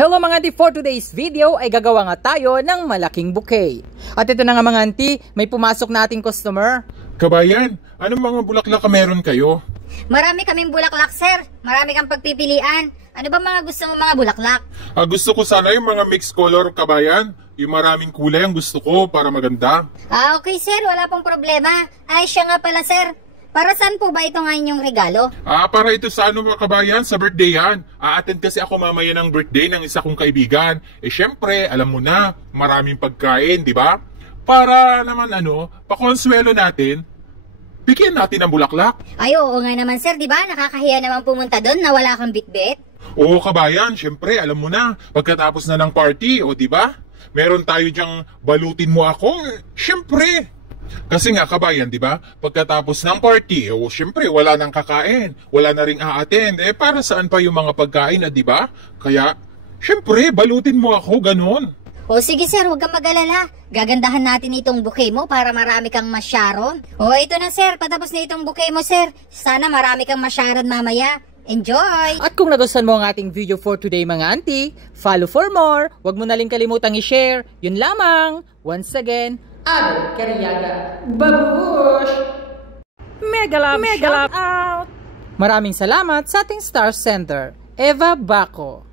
Hello mga auntie, for today's video ay gagawa nga tayo ng malaking bouquet. At ito na nga mga auntie, may pumasok na ating customer. Kabayan, anong mga bulaklak meron kayo? Marami kaming bulaklak, sir. Marami kang pagpipilian. Ano ba mga gusto mong mga bulaklak? Gusto ko sana yung mga mixed color, kabayan. Yung maraming kulay ang gusto ko para maganda. Okay sir, wala pong problema. Ay, siya nga pala sir. Para saan po ba ito ngayon yung regalo? Para ito sa mga kabayan, sa birthday yan. A-attend kasi ako mamaya ng birthday ng isa kong kaibigan. Syempre, alam mo na, maraming pagkain, di ba? Para naman pakonsuelo natin, bigyan natin ng bulaklak. Ay, oo nga naman sir, di ba? Nakakahiya naman pumunta doon na wala kang bitbit. Oo kabayan, syempre, alam mo na, pagkatapos na ng party, di ba? Meron tayo diyang balutin mo ako, syempre. Kasi nga kabayan, di ba? Pagkatapos ng party, syempre wala nang kakain, wala na ring a-attend. Para saan pa yung mga pagkain, di ba? Kaya, syempre, balutin mo ako, ganon. Sige sir, huwag kang mag-alala. Gagandahan natin itong bouquet mo para marami kang masyaron. Ito na sir, patapos na itong bouquet mo sir. Sana marami kang masyaron mamaya. Enjoy! At kung nagustuhan mo ang ating video for today mga auntie, follow for more. Huwag mo na rin kalimutang i-share. Yun lamang. Once again, Abel Cariaga Babush! Mega love shout out! Maraming salamat sa ating Star Center, Eva Baco.